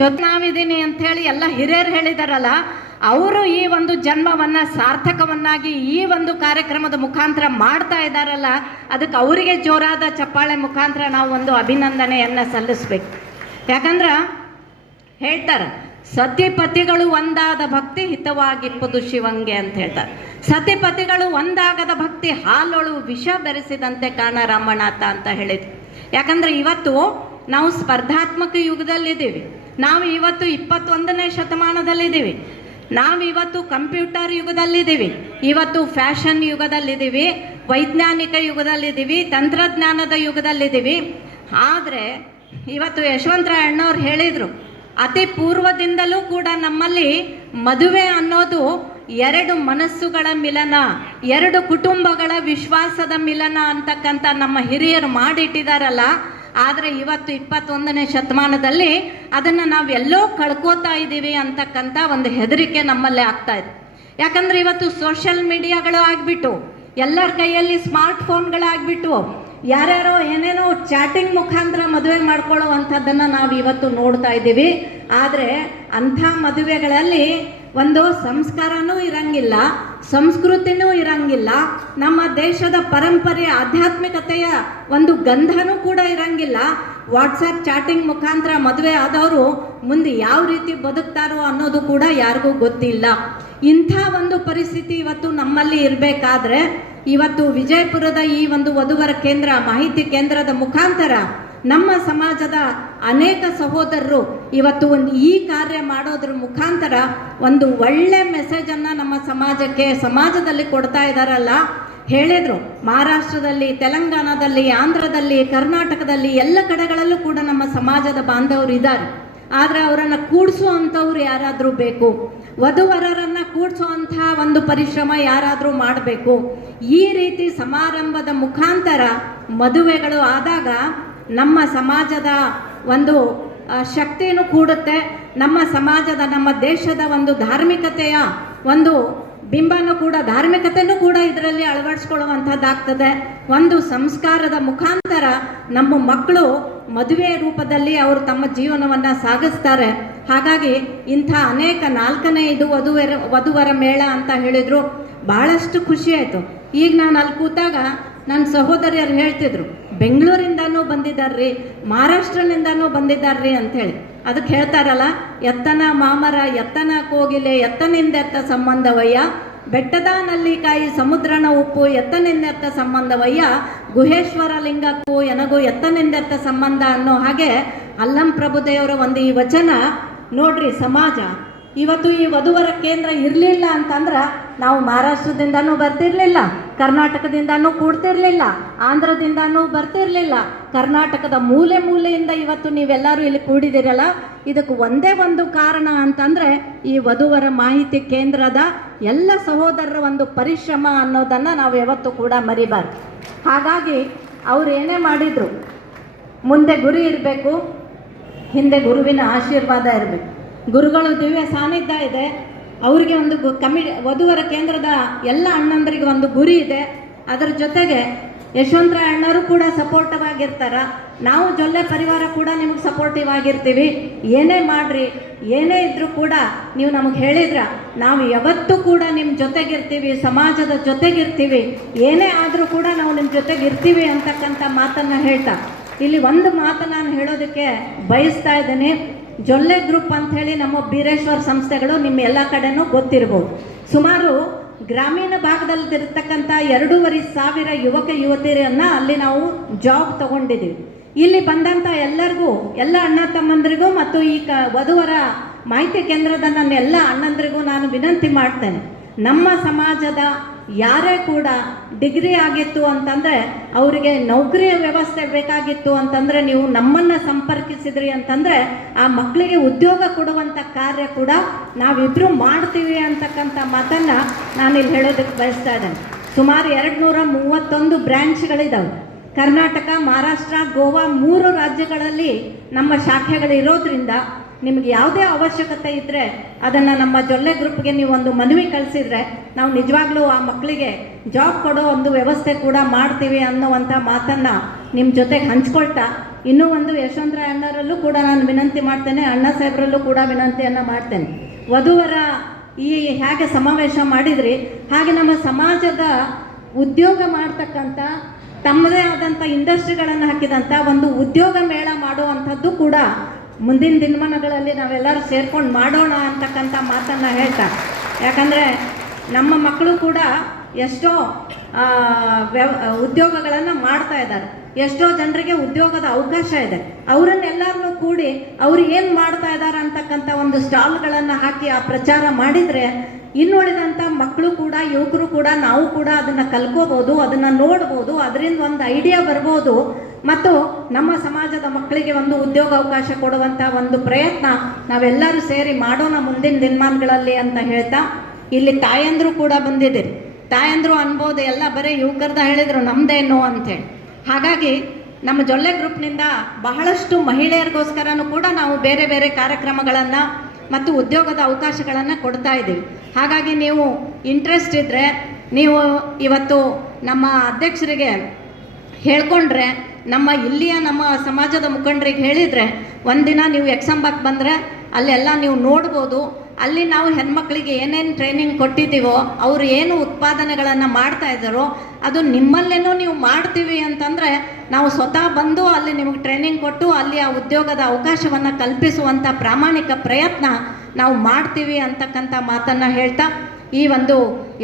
ಇವತ್ತು ನಾವಿದ್ದೀನಿ ಅಂತ ಹೇಳಿ ಎಲ್ಲ ಹಿರಿಯರು ಹೇಳಿದಾರಲ್ಲ, ಅವರು ಈ ಒಂದು ಜನ್ಮವನ್ನ ಸಾರ್ಥಕವನ್ನಾಗಿ ಈ ಒಂದು ಕಾರ್ಯಕ್ರಮದ ಮುಖಾಂತರ ಮಾಡ್ತಾ ಇದ್ದಾರಲ್ಲ ಅದಕ್ಕೆ ಅವರಿಗೆ ಜೋರಾದ ಚಪ್ಪಾಳೆ ಮುಖಾಂತರ ನಾವು ಒಂದು ಅಭಿನಂದನೆಯನ್ನ ಸಲ್ಲಿಸ್ಬೇಕು. ಯಾಕಂದ್ರೆ ಹೇಳ್ತಾರೆ, ಸತಿಪತಿಗಳು ಒಂದಾದ ಭಕ್ತಿ ಹಿತವಾಗಿಪ್ಪದು ಶಿವಂಗೆ ಅಂತ ಹೇಳ್ತಾರೆ. ಸತಿಪತಿಗಳು ಒಂದಾಗದ ಭಕ್ತಿ ಹಾಲೊಳು ವಿಷ ಬೆರೆಸಿದಂತೆ ಕಾಣ ರಾಮನಾಥ ಅಂತ ಹೇಳಿದ್ರು. ಯಾಕಂದ್ರೆ ಇವತ್ತು ನಾವು ಸ್ಪರ್ಧಾತ್ಮಕ ಯುಗದಲ್ಲಿದ್ದೀವಿ. ನಾವು ಇವತ್ತು ಇಪ್ಪತ್ತೊಂದನೇ ಶತಮಾನದಲ್ಲಿದ್ದೀವಿ. ನಾವು ಇವತ್ತು ಕಂಪ್ಯೂಟರ್ ಯುಗದಲ್ಲಿದ್ದೀವಿ. ಇವತ್ತು ಫ್ಯಾಷನ್ ಯುಗದಲ್ಲಿದ್ದೀವಿ. ವೈಜ್ಞಾನಿಕ ಯುಗದಲ್ಲಿದ್ದೀವಿ. ತಂತ್ರಜ್ಞಾನದ ಯುಗದಲ್ಲಿದ್ದೀವಿ. ಆದರೆ ಇವತ್ತು ಯಶವಂತರಾಯ ಅಣ್ಣವ್ರು ಹೇಳಿದರು, ಅತಿ ಪೂರ್ವದಿಂದಲೂ ಕೂಡ ನಮ್ಮಲ್ಲಿ ಮದುವೆ ಅನ್ನೋದು ಎರಡು ಮನಸ್ಸುಗಳ ಮಿಲನ, ಎರಡು ಕುಟುಂಬಗಳ ವಿಶ್ವಾಸದ ಮಿಲನ ಅಂತಕ್ಕಂಥ ನಮ್ಮ ಹಿರಿಯರು ಮಾಡಿಟ್ಟಿದಾರಲ್ಲ ಆದರೆ ಇವತ್ತು ಇಪ್ಪತ್ತೊಂದನೇ ಶತಮಾನದಲ್ಲಿ ಅದನ್ನು ನಾವೆಲ್ಲೋ ಕಳ್ಕೋತಾ ಇದ್ದೀವಿ ಅಂತಕ್ಕಂಥ ಒಂದು ಹೆದರಿಕೆ ನಮ್ಮಲ್ಲೇ ಆಗ್ತಾ ಇದೆ. ಯಾಕಂದರೆ ಇವತ್ತು ಸೋಷಿಯಲ್ ಮೀಡಿಯಾಗಳು ಆಗಿಬಿಟ್ಟು, ಎಲ್ಲರ ಕೈಯಲ್ಲಿ ಸ್ಮಾರ್ಟ್ ಫೋನ್ಗಳಾಗ್ಬಿಟ್ಟು ಯಾರ್ಯಾರೋ ಏನೇನೋ ಚಾಟಿಂಗ್ ಮುಖಾಂತರ ಮದುವೆ ಮಾಡ್ಕೊಳ್ಳುವಂಥದ್ದನ್ನು ನಾವು ಇವತ್ತು ನೋಡ್ತಾ ಇದ್ದೀವಿ. ಆದರೆ ಅಂಥ ಮದುವೆಗಳಲ್ಲಿ ಒಂದು ಸಂಸ್ಕಾರನೂ ಇರಂಗಿಲ್ಲ, ಸಂಸ್ಕೃತಿನೂ ಇರಂಗಿಲ್ಲ, ನಮ್ಮ ದೇಶದ ಪರಂಪರೆ, ಆಧ್ಯಾತ್ಮಿಕತೆಯ ಒಂದು ಗಂಧನೂ ಕೂಡ ಇರಂಗಿಲ್ಲ. ವಾಟ್ಸಪ್ ಚಾಟಿಂಗ್ ಮುಖಾಂತರ ಮದುವೆ ಆದವರು ಮುಂದೆ ಯಾವ ರೀತಿ ಬದುಕ್ತಾರೋ ಅನ್ನೋದು ಕೂಡ ಯಾರಿಗೂ ಗೊತ್ತಿಲ್ಲ. ಇಂಥ ಒಂದು ಪರಿಸ್ಥಿತಿ ಇವತ್ತು ನಮ್ಮಲ್ಲಿ ಇರಬೇಕಾದ್ರೆ, ಇವತ್ತು ವಿಜಯಪುರದ ಈ ಒಂದು ವಧುವರ ಕೇಂದ್ರ, ಮಾಹಿತಿ ಕೇಂದ್ರದ ಮುಖಾಂತರ ನಮ್ಮ ಸಮಾಜದ ಅನೇಕ ಸಹೋದರರು ಇವತ್ತು ಒಂದು ಈ ಕಾರ್ಯ ಮಾಡೋದ್ರ ಮುಖಾಂತರ ಒಂದು ಒಳ್ಳೆ ಮೆಸೇಜನ್ನು ನಮ್ಮ ಸಮಾಜಕ್ಕೆ, ಸಮಾಜದಲ್ಲಿ ಕೊಡ್ತಾ ಇದ್ದಾರಲ್ಲ ಹೇಳಿದರು. ಮಹಾರಾಷ್ಟ್ರದಲ್ಲಿ, ತೆಲಂಗಾಣದಲ್ಲಿ, ಆಂಧ್ರದಲ್ಲಿ, ಕರ್ನಾಟಕದಲ್ಲಿ ಎಲ್ಲ ಕಡೆಗಳಲ್ಲೂ ಕೂಡ ನಮ್ಮ ಸಮಾಜದ ಬಾಂಧವರು ಇದ್ದಾರೆ. ಆದರೆ ಅವರನ್ನು ಕೂಡಿಸುವಂಥವ್ರು ಯಾರಾದರೂ ಬೇಕು. ವಧುವರರನ್ನು ಕೂಡಿಸುವಂತಹ ಒಂದು ಪರಿಶ್ರಮ ಯಾರಾದರೂ ಮಾಡಬೇಕು. ಈ ರೀತಿ ಸಮಾರಂಭದ ಮುಖಾಂತರ ಮದುವೆಗಳು ಆದಾಗ ನಮ್ಮ ಸಮಾಜದ ಒಂದು ಶಕ್ತಿಯೂ ಕೂಡುತ್ತೆ. ನಮ್ಮ ಸಮಾಜದ, ನಮ್ಮ ದೇಶದ ಒಂದು ಧಾರ್ಮಿಕತೆಯ ಒಂದು ಬಿಂಬನೂ ಕೂಡ ಧಾರ್ಮಿಕತೆಯೂ ಕೂಡ ಇದರಲ್ಲಿ ಅಳವಡಿಸ್ಕೊಳ್ಳುವಂಥದ್ದಾಗ್ತದೆ. ಒಂದು ಸಂಸ್ಕಾರದ ಮುಖಾಂತರ ನಮ್ಮ ಮಕ್ಕಳು ಮದುವೆ ರೂಪದಲ್ಲಿ ಅವರು ತಮ್ಮ ಜೀವನವನ್ನು ಸಾಗಿಸ್ತಾರೆ. ಹಾಗಾಗಿ ಇಂಥ ಅನೇಕ ನಾಲ್ಕನೇ ಇದು ವಧುವರ ವಧುವರ ಮೇಳ ಅಂತ ಹೇಳಿದರು. ಬಹಳಷ್ಟು ಖುಷಿ ಆಯಿತು. ಈಗ ನಾನು ಅಲ್ಲಿ ಕೂತಾಗ ನನ್ನ ಸಹೋದರಿಯರು ಹೇಳ್ತಿದ್ರು, ಬೆಂಗಳೂರಿಂದನೂ ಬಂದಿದ್ದಾರ್ರಿ, ಮಹಾರಾಷ್ಟ್ರನಿಂದನೂ ಬಂದಿದ್ದಾರ್ರಿ ಅಂಥೇಳಿ ಅದಕ್ಕೆ ಹೇಳ್ತಾರಲ್ಲ, ಎತ್ತನ ಮಾಮರ, ಎತ್ತನ ಕೋಗಿಲೆ, ಎತ್ತನಿಂದೆತ್ತ ಸಂಬಂಧವಯ್ಯ ಬೆಟ್ಟದ ನಲ್ಲಿಕಾಯಿ ಸಮುದ್ರನ ಉಪ್ಪು, ಎತ್ತನಿಂದೆತ್ತ ಸಂಬಂಧವಯ್ಯ, ಗುಹೇಶ್ವರ ಲಿಂಗಕ್ಕೂ ಎನಗೂ ಎತ್ತನಿಂದೆತ್ತ ಸಂಬಂಧ ಅನ್ನೋ ಹಾಗೆ ಅಲ್ಲಂ ಪ್ರಭುದೇವರ ಒಂದು ಈ ವಚನ ನೋಡ್ರಿ ಸಮಾಜ. ಇವತ್ತು ಈ ವಧುವರ ಕೇಂದ್ರ ಇರಲಿಲ್ಲ ಅಂತಂದ್ರೆ ನಾವು ಮಹಾರಾಷ್ಟ್ರದಿಂದನೂ ಬರ್ತಿರ್ಲಿಲ್ಲ, ಕರ್ನಾಟಕದಿಂದನೂ ಕೂಡ್ತಿರ್ಲಿಲ್ಲ, ಆಂಧ್ರದಿಂದನೂ ಬರ್ತಿರ್ಲಿಲ್ಲ. ಕರ್ನಾಟಕದ ಮೂಲೆ ಮೂಲೆಯಿಂದ ಇವತ್ತು ನೀವೆಲ್ಲರೂ ಇಲ್ಲಿ ಕೂಡಿದಿರಲ್ಲ, ಇದಕ್ಕೆ ಒಂದೇ ಒಂದು ಕಾರಣ ಅಂತಂದರೆ ಈ ವಧುವರ ಮಾಹಿತಿ ಕೇಂದ್ರದ ಎಲ್ಲ ಸಹೋದರರ ಒಂದು ಪರಿಶ್ರಮ ಅನ್ನೋದನ್ನು ನಾವು ಯಾವತ್ತೂ ಕೂಡ ಮರಿಬಾರ್ದು. ಹಾಗಾಗಿ ಅವ್ರು ಏನೇ ಮಾಡಿದರು, ಮುಂದೆ ಗುರಿ ಇರಬೇಕು, ಹಿಂದೆ ಗುರುವಿನ ಆಶೀರ್ವಾದ ಇರಬೇಕು. ಗುರುಗಳು ದಿವ್ಯ ಸಾನ್ನಿಧ್ಯ ಇದೆ. ಅವರಿಗೆ ಒಂದು ಕಮಿ ವಧುವರ ಕೇಂದ್ರದ ಎಲ್ಲ ಅಣ್ಣಂದರಿಗೆ ಒಂದು ಗುರಿ ಇದೆ. ಅದರ ಜೊತೆಗೆ ಯಶವಂತರಾಯ ಅಣ್ಣವರು ಕೂಡ ಸಪೋರ್ಟಿವ್ ಆಗಿರ್ತಾರ. ನಾವು ಜೊಲ್ಲೆ ಪರಿವಾರ ಕೂಡ ನಿಮ್ಗೆ ಸಪೋರ್ಟಿವ್ ಆಗಿರ್ತೀವಿ. ಏನೇ ಮಾಡ್ರಿ, ಏನೇ ಇದ್ರೂ ಕೂಡ ನೀವು ನಮಗೆ ಹೇಳಿದ್ರ ನಾವು ಯಾವತ್ತೂ ಕೂಡ ನಿಮ್ಮ ಜೊತೆಗಿರ್ತೀವಿ, ಸಮಾಜದ ಜೊತೆಗಿರ್ತೀವಿ. ಏನೇ ಆದರೂ ಕೂಡ ನಾವು ನಿಮ್ಮ ಜೊತೆಗಿರ್ತೀವಿ ಅಂತಕ್ಕಂಥ ಮಾತನ್ನು ಹೇಳ್ತಾ. ಇಲ್ಲಿ ಒಂದು ಮಾತು ನಾನು ಹೇಳೋದಕ್ಕೆ ಬಯಸ್ತಾ ಇದ್ದೀನಿ. ಜೊಲ್ಲೆ ಗ್ರೂಪ್ ಅಂತ ಹೇಳಿ ನಮ್ಮ ಬೀರೇಶ್ವರ ಸಂಸ್ಥೆಗಳು ನಿಮ್ಮ ಎಲ್ಲ ಕಡೆನೂ ಗೊತ್ತಿರ್ಬೋದು. ಸುಮಾರು ಗ್ರಾಮೀಣ ಭಾಗದಲ್ಲಿರ್ತಕ್ಕಂಥ ಎರಡೂವರೆ ಸಾವಿರ ಯುವಕ ಯುವತಿಯರನ್ನ ಅಲ್ಲಿ ನಾವು ಜಾಬ್ ತಗೊಂಡಿದ್ದೀವಿ. ಇಲ್ಲಿ ಬಂದಂಥ ಎಲ್ಲರಿಗೂ, ಎಲ್ಲ ಅಣ್ಣ ತಮ್ಮಂದ್ರಿಗೂ ಮತ್ತು ಈ ಕ, ವಧುವರ ಮಾಹಿತಿ ಕೇಂದ್ರದ ನನ್ನ ಎಲ್ಲ ಅಣ್ಣಂದ್ರಿಗೂ ನಾನು ವಿನಂತಿ ಮಾಡ್ತೇನೆ. ನಮ್ಮ ಸಮಾಜದ ಯಾರೇ ಕೂಡ ಡಿಗ್ರಿ ಆಗಿತ್ತು ಅಂತಂದರೆ ಅವರಿಗೆ ನೌಕರಿಯ ವ್ಯವಸ್ಥೆ ಬೇಕಾಗಿತ್ತು ಅಂತಂದರೆ ನೀವು ನಮ್ಮನ್ನು ಸಂಪರ್ಕಿಸಿದ್ರಿ ಅಂತಂದರೆ ಆ ಮಕ್ಕಳಿಗೆ ಉದ್ಯೋಗ ಕೊಡುವಂಥ ಕಾರ್ಯ ಕೂಡ ನಾವಿಬ್ಬರು ಮಾಡ್ತೀವಿ ಅಂತಕ್ಕಂಥ ಮಾತನ್ನು ನಾನಿಲ್ಲಿ ಹೇಳೋದಕ್ಕೆ ಬಯಸ್ತಾ ಇದ್ದೇನೆ. ಸುಮಾರು ಎರಡು ನೂರ ಮೂವತ್ತೊಂದು ಬ್ರ್ಯಾಂಚ್ಗಳಿದ್ದಾವೆ ಕರ್ನಾಟಕ, ಮಹಾರಾಷ್ಟ್ರ, ಗೋವಾ ಮೂರು ರಾಜ್ಯಗಳಲ್ಲಿ ನಮ್ಮ ಶಾಖೆಗಳು ಇರೋದ್ರಿಂದ ನಿಮ್ಗೆ ಯಾವುದೇ ಅವಶ್ಯಕತೆ ಇದ್ದರೆ ಅದನ್ನು ನಮ್ಮ ಜೊಲ್ಲೆ ಗ್ರೂಪ್ಗೆ ನೀವು ಒಂದು ಮನವಿ ಕಳಿಸಿದ್ರೆ ನಾವು ನಿಜವಾಗ್ಲೂ ಆ ಮಕ್ಕಳಿಗೆ ಜಾಬ್ ಕೊಡೋ ಒಂದು ವ್ಯವಸ್ಥೆ ಕೂಡ ಮಾಡ್ತೀವಿ ಅನ್ನೋವಂಥ ಮಾತನ್ನು ನಿಮ್ಮ ಜೊತೆಗೆ ಹಂಚ್ಕೊಳ್ತಾ ಇನ್ನೂ ಒಂದು ಯಶವಂತರ ಅಣ್ಣರಲ್ಲೂ ಕೂಡ ನಾನು ವಿನಂತಿ ಮಾಡ್ತೇನೆ, ಅಣ್ಣ ಸಾಹೇಬರಲ್ಲೂ ಕೂಡ ವಿನಂತಿಯನ್ನು ಮಾಡ್ತೇನೆ. ವಧುವರ ಈ ಹೇಗೆ ಸಮಾವೇಶ ಮಾಡಿದ್ರಿ, ಹಾಗೆ ನಮ್ಮ ಸಮಾಜದ ಉದ್ಯೋಗ ಮಾಡ್ತಕ್ಕಂಥ ತಮ್ಮದೇ ಆದಂಥ ಇಂಡಸ್ಟ್ರಿಗಳನ್ನು ಹಾಕಿದಂಥ ಒಂದು ಉದ್ಯೋಗ ಮೇಳ ಮಾಡುವಂಥದ್ದು ಕೂಡ ಮುಂದಿನ ದಿನಮಾನಗಳಲ್ಲಿ ನಾವೆಲ್ಲರೂ ಸೇರ್ಕೊಂಡು ಮಾಡೋಣ ಅಂತಕ್ಕಂಥ ಮಾತನ್ನು ಹೇಳ್ತಾ. ಯಾಕಂದರೆ ನಮ್ಮ ಮಕ್ಕಳು ಕೂಡ ಎಷ್ಟೋ ವ್ಯವ ಉದ್ಯೋಗಗಳನ್ನು ಮಾಡ್ತಾ ಇದ್ದಾರೆ. ಎಷ್ಟೋ ಜನರಿಗೆ ಉದ್ಯೋಗದ ಅವಕಾಶ ಇದೆ. ಅವರನ್ನೆಲ್ಲರನ್ನೂ ಕೂಡಿ ಅವ್ರು ಏನು ಮಾಡ್ತಾ ಇದ್ದಾರೆ ಅಂತಕ್ಕಂಥ ಒಂದು ಸ್ಟಾಲ್ಗಳನ್ನು ಹಾಕಿ ಆ ಪ್ರಚಾರ ಮಾಡಿದರೆ, ಇನ್ನುಳಿದಂಥ ಮಕ್ಕಳು ಕೂಡ, ಯುವಕರು ಕೂಡ, ನಾವು ಕೂಡ ಅದನ್ನು ಕಲ್ಕೋಬೋದು ಅದನ್ನು ನೋಡ್ಬೋದು, ಅದರಿಂದ ಒಂದು ಐಡಿಯಾ ಬರ್ಬೋದು. ಮತ್ತು ನಮ್ಮ ಸಮಾಜದ ಮಕ್ಕಳಿಗೆ ಒಂದು ಉದ್ಯೋಗ ಅವಕಾಶ ಕೊಡುವಂಥ ಒಂದು ಪ್ರಯತ್ನ ನಾವೆಲ್ಲರೂ ಸೇರಿ ಮಾಡೋಣ ಮುಂದಿನ ದಿನಮಾನಗಳಲ್ಲಿ ಅಂತ ಹೇಳ್ತಾ, ಇಲ್ಲಿ ತಾಯಂದರು ಕೂಡ ಬಂದಿದ್ದೀರಿ. ತಾಯಂದರು ಅನ್ಬೋದು, ಎಲ್ಲ ಬರೀ ಯುವಕರ್ದ ಹೇಳಿದರು ನಮ್ಮದೇನು ಅಂಥೇಳಿ ಹಾಗಾಗಿ ನಮ್ಮ ಜೊಲ್ಲೆ ಗ್ರೂಪ್ನಿಂದ ಬಹಳಷ್ಟು ಮಹಿಳೆಯರಿಗೋಸ್ಕರನೂ ಕೂಡ ನಾವು ಬೇರೆ ಬೇರೆ ಕಾರ್ಯಕ್ರಮಗಳನ್ನು ಮತ್ತು ಉದ್ಯೋಗದ ಅವಕಾಶಗಳನ್ನು ಕೊಡ್ತಾ ಇದ್ದೀವಿ. ಹಾಗಾಗಿ ನೀವು ಇಂಟ್ರೆಸ್ಟ್ ಇದ್ದರೆ ನೀವು ಇವತ್ತು ನಮ್ಮ ಅಧ್ಯಕ್ಷರಿಗೆ ಹೇಳ್ಕೊಂಡ್ರೆ ನಮ್ಮ ಇಲ್ಲಿಯ ನಮ್ಮ ಸಮಾಜದ ಮುಖಂಡರಿಗೆ ಹೇಳಿದರೆ, ಒಂದಿನ ನೀವು ಎಕ್ಸಂಬಕ್ಕೆ ಬಂದರೆ ಅಲ್ಲೆಲ್ಲ ನೀವು ನೋಡ್ಬೋದು, ಅಲ್ಲಿ ನಾವು ಹೆಣ್ಮಕ್ಳಿಗೆ ಏನೇನು ಟ್ರೈನಿಂಗ್ ಕೊಟ್ಟಿದ್ದೀವೋ, ಅವರು ಏನು ಉತ್ಪಾದನೆಗಳನ್ನು ಮಾಡ್ತಾ ಇದ್ದಾರೋ, ಅದು ನಿಮ್ಮಲ್ಲೇನೂ ನೀವು ಮಾಡ್ತೀವಿ ಅಂತಂದರೆ, ನಾವು ಸ್ವತಃ ಬಂದು ಅಲ್ಲಿ ನಿಮಗೆ ಟ್ರೈನಿಂಗ್ ಕೊಟ್ಟು ಅಲ್ಲಿ ಆ ಉದ್ಯೋಗದ ಅವಕಾಶವನ್ನು ಕಲ್ಪಿಸುವಂಥ ಪ್ರಾಮಾಣಿಕ ಪ್ರಯತ್ನ ನಾವು ಮಾಡ್ತೀವಿ ಅಂತಕ್ಕಂಥ ಮಾತನ್ನು ಹೇಳ್ತಾ ಈ ಒಂದು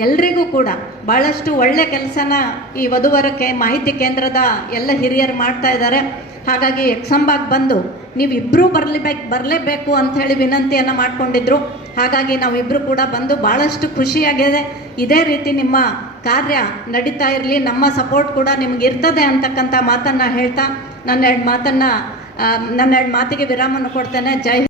ಎಲ್ರಿಗೂ ಕೂಡ ಭಾಳಷ್ಟು ಒಳ್ಳೆ ಕೆಲಸನ ಈ ವಧುವರಕ್ಕೆ ಮಾಹಿತಿ ಕೇಂದ್ರದ ಎಲ್ಲ ಹಿರಿಯರು ಮಾಡ್ತಾ ಇದ್ದಾರೆ. ಹಾಗಾಗಿ ಎಕ್ಸಂಬಾಗ್ ಬಂದು ನೀವು ಇಬ್ಬರೂ ಬರಲೇಬೇಕು ಬರಲೇಬೇಕು ಅಂಥೇಳಿ ವಿನಂತಿಯನ್ನು ಮಾಡಿಕೊಂಡಿದ್ರು. ಹಾಗಾಗಿ ನಾವಿಬ್ಬರು ಕೂಡ ಬಂದು ಭಾಳಷ್ಟು ಖುಷಿಯಾಗಿದೆ. ಇದೇ ರೀತಿ ನಿಮ್ಮ ಕಾರ್ಯ ನಡೀತಾ ಇರಲಿ, ನಮ್ಮ ಸಪೋರ್ಟ್ ಕೂಡ ನಿಮ್ಗೆ ಇರ್ತದೆ ಅಂತಕ್ಕಂಥ ಮಾತನ್ನು ಹೇಳ್ತಾ ನನ್ನ ಎರಡು ಮಾತನ್ನು ನನ್ನ ಎರಡು ಮಾತಿಗೆ ವಿರಾಮವನ್ನು ಕೊಡ್ತೇನೆ. ಜೈ